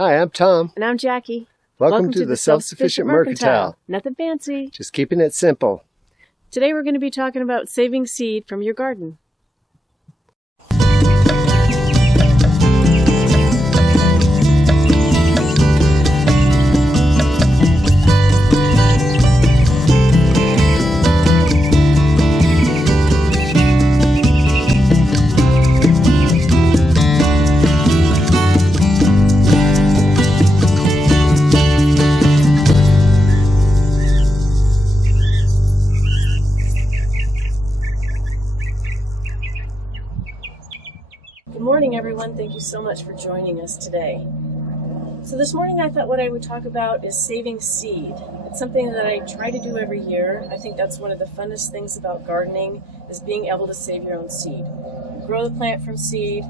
Hi, I'm Tom. And I'm Jackie. Welcome to the Self-Sufficient Mercantile. Nothing fancy. Just keeping it simple. Today we're going to be talking about saving seed from your garden. Good morning, everyone. Thank you so much for joining us today. So this morning I thought what I would talk about is saving seed. It's something that I try to do every year. I think that's one of the funnest things about gardening is being able to save your own seed. You grow the plant from seed,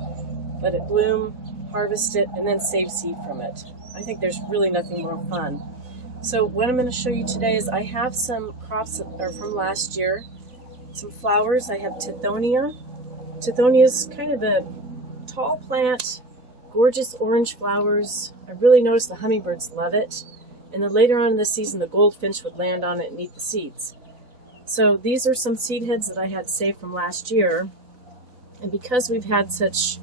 let it bloom, harvest it, and then save seed from it. I think there's really nothing more fun. So what I'm going to show you today is I have some crops that are from last year, some flowers. I have Tithonia. Tithonia is kind of a tall plant, gorgeous orange flowers. I really noticed the hummingbirds love it. And then later on in the season, the goldfinch would land on it and eat the seeds. So these are some seed heads that I had saved from last year. And because we've had such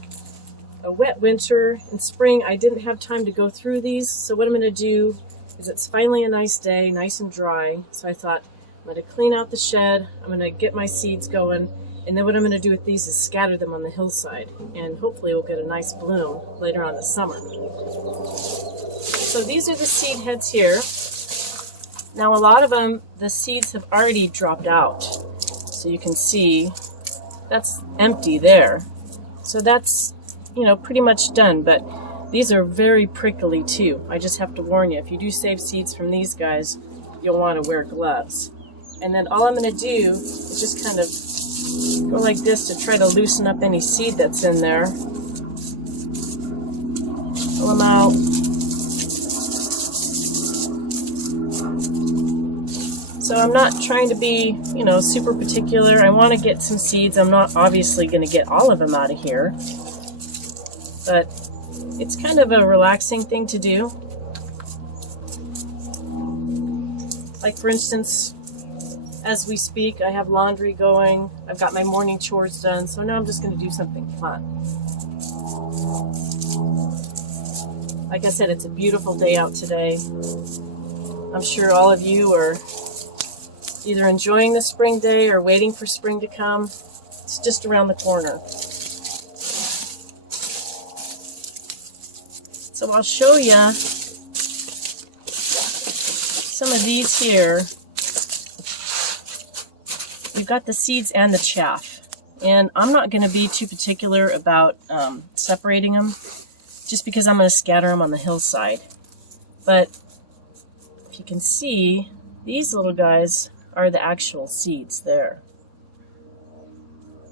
a wet winter and spring, I didn't have time to go through these. So what I'm going to do is it's finally a nice day, nice and dry. So I thought I'm going to clean out the shed. I'm going to get my seeds going. And then what I'm going to do with these is scatter them on the hillside, and hopefully we'll get a nice bloom later on this summer. So these are the seed heads here. Now a lot of them, the seeds have already dropped out. So you can see that's empty there. So that's, pretty much done, but these are very prickly too. I just have to warn you, if you do save seeds from these guys, you'll want to wear gloves. And then all I'm going to do is just kind of go like this to try to loosen up any seed that's in there. Pull them out. So I'm not trying to be, super particular. I want to get some seeds. I'm not obviously going to get all of them out of here. But it's kind of a relaxing thing to do. Like for instance, as we speak, I have laundry going. I've got my morning chores done, so now I'm just going to do something fun. Like I said, it's a beautiful day out today. I'm sure all of you are either enjoying the spring day or waiting for spring to come. It's just around the corner. So I'll show you some of these here. You've got the seeds and the chaff, and I'm not going to be too particular about separating them just because I'm going to scatter them on the hillside. But if you can see, these little guys are the actual seeds there.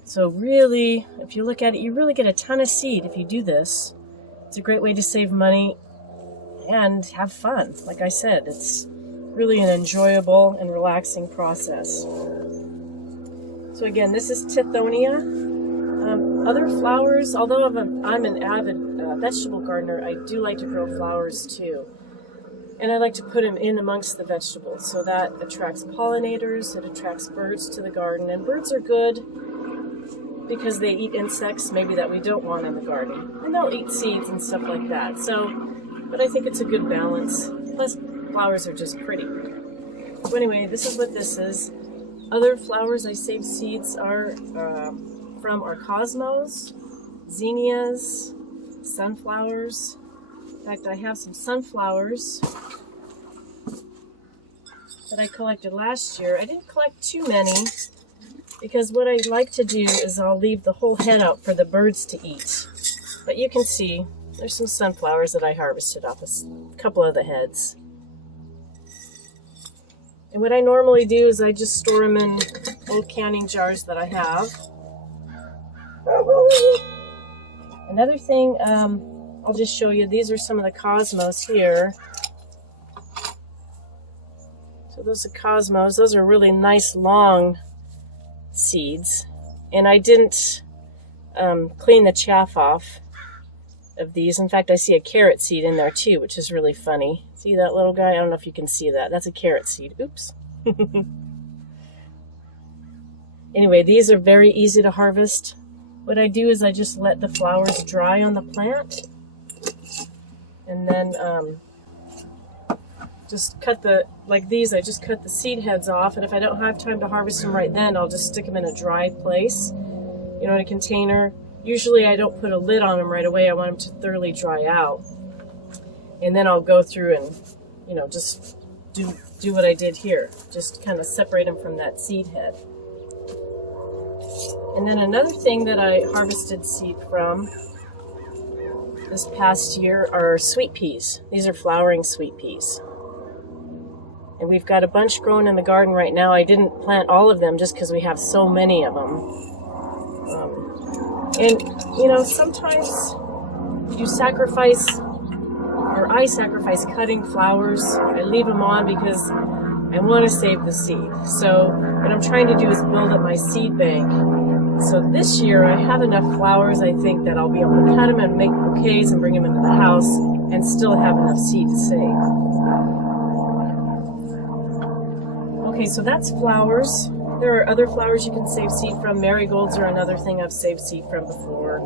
So really, if you look at it, you really get a ton of seed if you do this. It's a great way to save money and have fun. Like I said, it's really an enjoyable and relaxing process. So again, this is Tithonia. Other flowers, although I'm an avid vegetable gardener, I do like to grow flowers too. And I like to put them in amongst the vegetables. So that attracts pollinators, it attracts birds to the garden. And birds are good because they eat insects maybe that we don't want in the garden. And they'll eat seeds and stuff like that. But I think it's a good balance. Plus, flowers are just pretty. So anyway, this is what this is. Other flowers I saved seeds are from our cosmos, zinnias, sunflowers. In fact, I have some sunflowers that I collected last year. I didn't collect too many because what I like to do is I'll leave the whole head out for the birds to eat. But you can see there's some sunflowers that I harvested off a couple of the heads. And what I normally do is I just store them in old canning jars that I have. Another thing, I'll just show you, these are some of the cosmos here. So those are cosmos. Those are really nice long seeds. And I didn't clean the chaff off. of these. In fact, I see a carrot seed in there too, which is really funny. See that little guy? I don't know if you can see that. That's a carrot seed. Oops. Anyway, these are very easy to harvest. What I do is I just let the flowers dry on the plant, and then just cut like these, I just cut the seed heads off, and if I don't have time to harvest them right then, I'll just stick them in a dry place, in a container. Usually I don't put a lid on them right away. I want them to thoroughly dry out. And then I'll go through and, just do what I did here. Just kind of separate them from that seed head. And then another thing that I harvested seed from this past year are sweet peas. These are flowering sweet peas. And we've got a bunch growing in the garden right now. I didn't plant all of them just because we have so many of them. Sometimes you sacrifice, or I sacrifice cutting flowers. I leave them on because I want to save the seed. So what I'm trying to do is build up my seed bank. So this year I have enough flowers, I think, that I'll be able to cut them and make bouquets and bring them into the house and still have enough seed to save. Okay, so that's flowers. There are other flowers you can save seed from. Marigolds are another thing I've saved seed from before.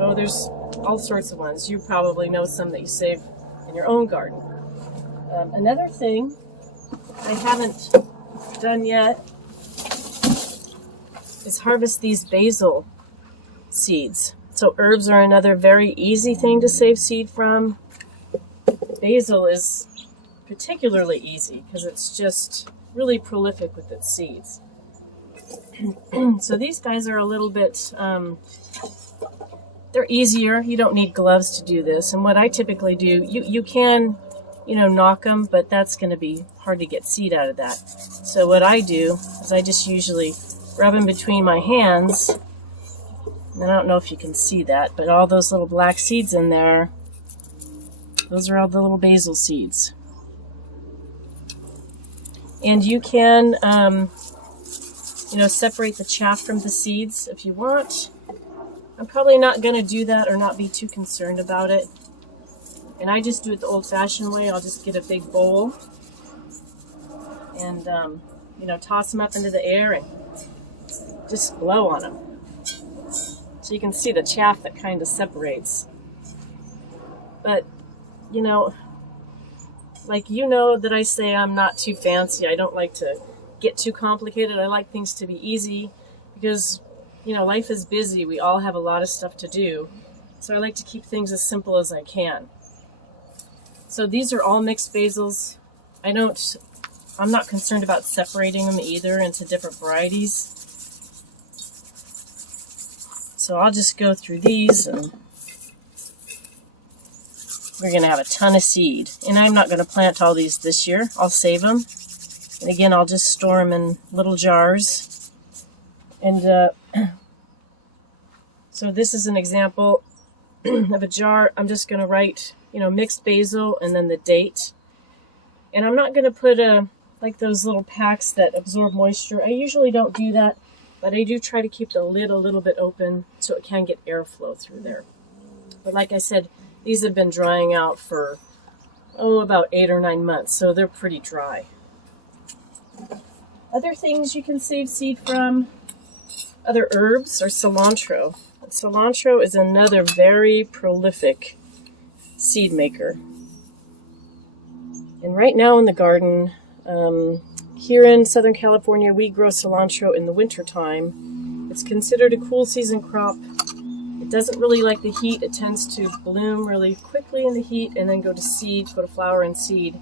Oh, there's all sorts of ones. You probably know some that you save in your own garden. Another thing I haven't done yet is harvest these basil seeds. So herbs are another very easy thing to save seed from. Basil is particularly easy because it's just really prolific with its seeds. So these guys are a little bit, they're easier. You don't need gloves to do this. And what I typically do, you can, knock them, but that's going to be hard to get seed out of that. So what I do is I just usually rub them between my hands. And I don't know if you can see that, but all those little black seeds in there, those are all the little basil seeds. And you can, separate the chaff from the seeds if you want. I'm probably not going to do that or not be too concerned about it. And I just do it the old-fashioned way. I'll just get a big bowl and, toss them up into the air and just blow on them. So you can see the chaff that kind of separates. But, that I say I'm not too fancy. I don't like to get too complicated. I like things to be easy because, life is busy. We all have a lot of stuff to do. So I like to keep things as simple as I can. So these are all mixed basils. I'm not concerned about separating them either into different varieties. So I'll just go through these, and we're going to have a ton of seed. And I'm not going to plant all these this year. I'll save them. And again, I'll just store them in little jars. And so this is an example of a jar. I'm just going to write, mixed basil and then the date. And I'm not going to put like those little packs that absorb moisture. I usually don't do that, but I do try to keep the lid a little bit open so it can get airflow through there. But like I said, these have been drying out for, about 8 or 9 months, so they're pretty dry. Other things you can save seed from, other herbs, are cilantro. Cilantro is another very prolific seed maker. And right now in the garden, here in Southern California, we grow cilantro in the wintertime. It's considered a cool season crop. It doesn't really like the heat. It tends to bloom really quickly in the heat and then go to seed, go to flower and seed.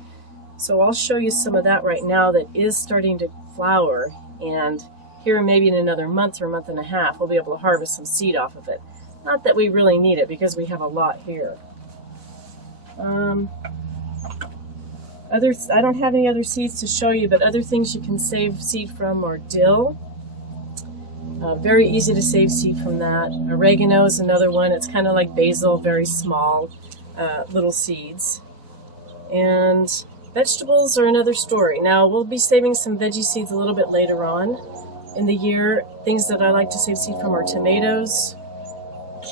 So I'll show you some of that right now that is starting to flower. And here maybe in another month or month and a half, we'll be able to harvest some seed off of it. Not that we really need it because we have a lot here. I don't have any other seeds to show you, but other things you can save seed from are dill. Very easy to save seed from that. Oregano is another one. It's kind of like basil, very small little seeds. And vegetables are another story. Now, we'll be saving some veggie seeds a little bit later on in the year. Things that I like to save seed from are tomatoes,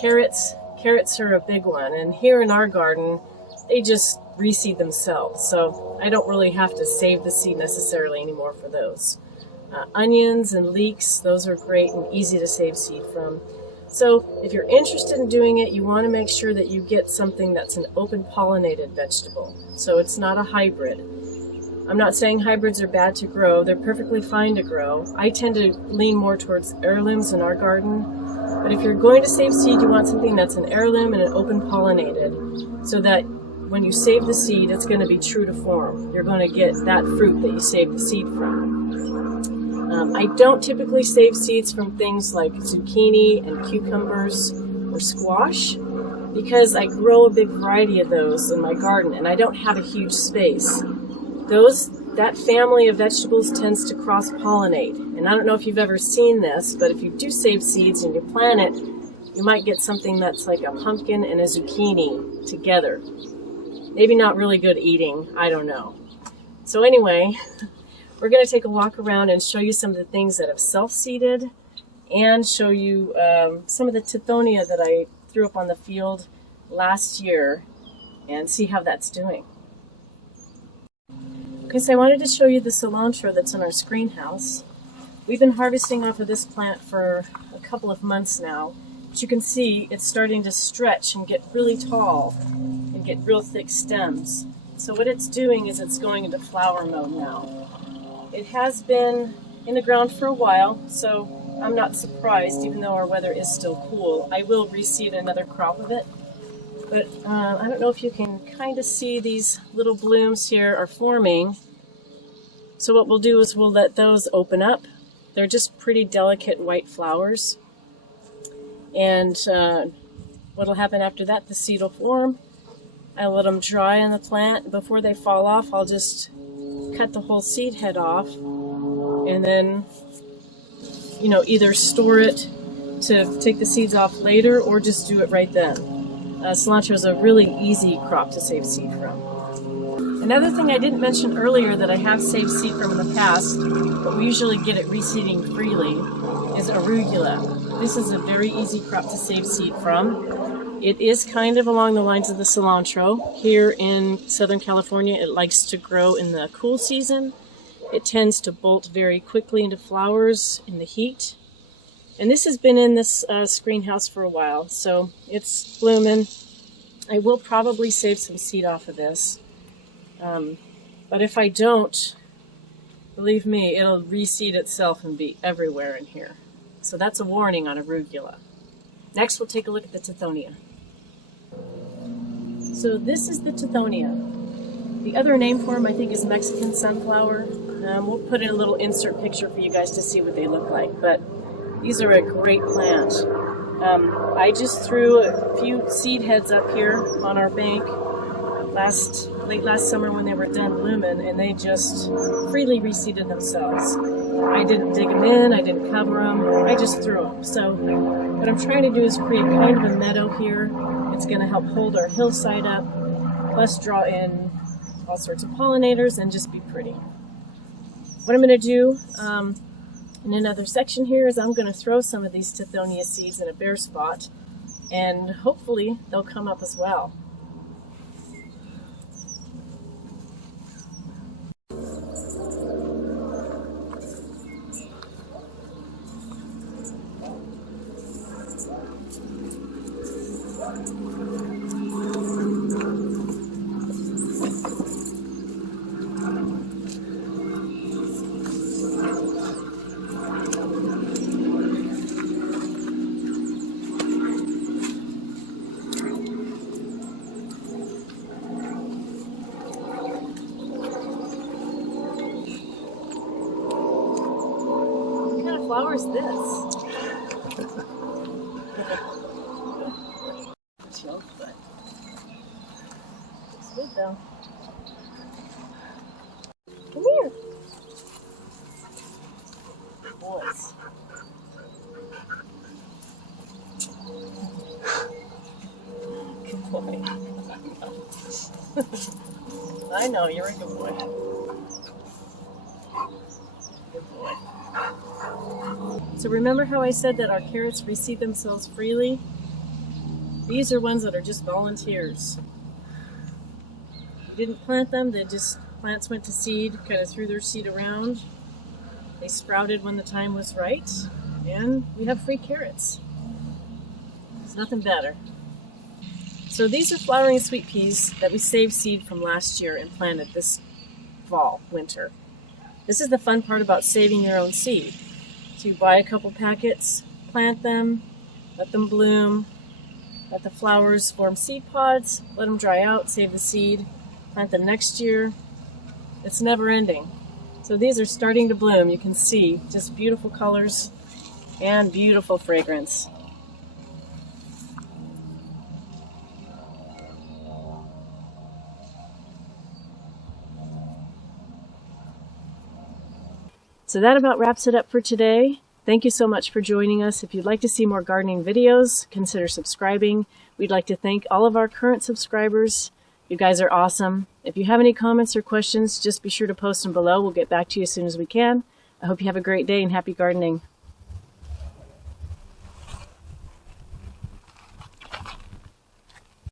carrots. Carrots are a big one, and here in our garden, they just reseed themselves, so I don't really have to save the seed necessarily anymore for those. Onions and leeks, those are great and easy to save seed from. So if you're interested in doing it, you want to make sure that you get something that's an open pollinated vegetable, so it's not a hybrid. I'm not saying hybrids are bad to grow, they're perfectly fine to grow. I tend to lean more towards heirlooms in our garden, but if you're going to save seed, you want something that's an heirloom and an open pollinated, so that when you save the seed, it's going to be true to form. You're going to get that fruit that you saved the seed from. I don't typically save seeds from things like zucchini and cucumbers or squash because I grow a big variety of those in my garden and I don't have a huge space. That family of vegetables tends to cross-pollinate. And I don't know if you've ever seen this, but if you do save seeds and you plant it, you might get something that's like a pumpkin and a zucchini together. Maybe not really good eating, I don't know. So anyway, we're going to take a walk around and show you some of the things that have self-seeded and show you some of the tithonia that I threw up on the field last year and see how that's doing. Okay, so I wanted to show you the cilantro that's in our screen house. We've been harvesting off of this plant for a couple of months now. But you can see it's starting to stretch and get really tall and get real thick stems. So what it's doing is it's going into flower mode now. It has been in the ground for a while, so I'm not surprised, even though our weather is still cool. I will reseed another crop of it, but I don't know if you can kind of see these little blooms here are forming. So what we'll do is we'll let those open up. They're just pretty delicate white flowers. And what'll happen after that, the seed will form. I'll let them dry on the plant. Before they fall off, I'll just cut the whole seed head off and then, either store it to take the seeds off later or just do it right then. Cilantro is a really easy crop to save seed from. Another thing I didn't mention earlier that I have saved seed from in the past, but we usually get it reseeding freely, is arugula. This is a very easy crop to save seed from. It is kind of along the lines of the cilantro. Here in Southern California, it likes to grow in the cool season. It tends to bolt very quickly into flowers in the heat. And this has been in this screen house for a while, so it's blooming. I will probably save some seed off of this. But if I don't, believe me, it'll reseed itself and be everywhere in here. So that's a warning on arugula. Next, we'll take a look at the tithonia. So this is the tithonia. The other name for them, I think, is Mexican sunflower. We'll put in a little insert picture for you guys to see what they look like. But these are a great plant. I just threw a few seed heads up here on our bank late last summer when they were done blooming, and they just freely reseeded themselves. I didn't dig them in, I didn't cover them, I just threw them. So what I'm trying to do is create kind of a meadow here. It's going to help hold our hillside up, plus draw in all sorts of pollinators and just be pretty. What I'm going to do in another section here is I'm going to throw some of these tithonia seeds in a bare spot, and hopefully they'll come up as well. Flower is this? Chill, but it's good though. Come here. Boys. Good boy. I know, you're a good boy. Good boy. So remember how I said that our carrots reseed themselves freely? These are ones that are just volunteers. We didn't plant them, plants went to seed, kind of threw their seed around. They sprouted when the time was right, and we have free carrots. There's nothing better. So these are flowering sweet peas that we saved seed from last year and planted this fall, winter. This is the fun part about saving your own seed. So you buy a couple packets, plant them, let them bloom, let the flowers form seed pods, let them dry out, save the seed, plant them next year. It's never ending. So these are starting to bloom. You can see just beautiful colors and beautiful fragrance. So that about wraps it up for today. Thank you so much for joining us. If you'd like to see more gardening videos, consider subscribing. We'd like to thank all of our current subscribers. You guys are awesome. If you have any comments or questions, just be sure to post them below. We'll get back to you as soon as we can. I hope you have a great day and happy gardening.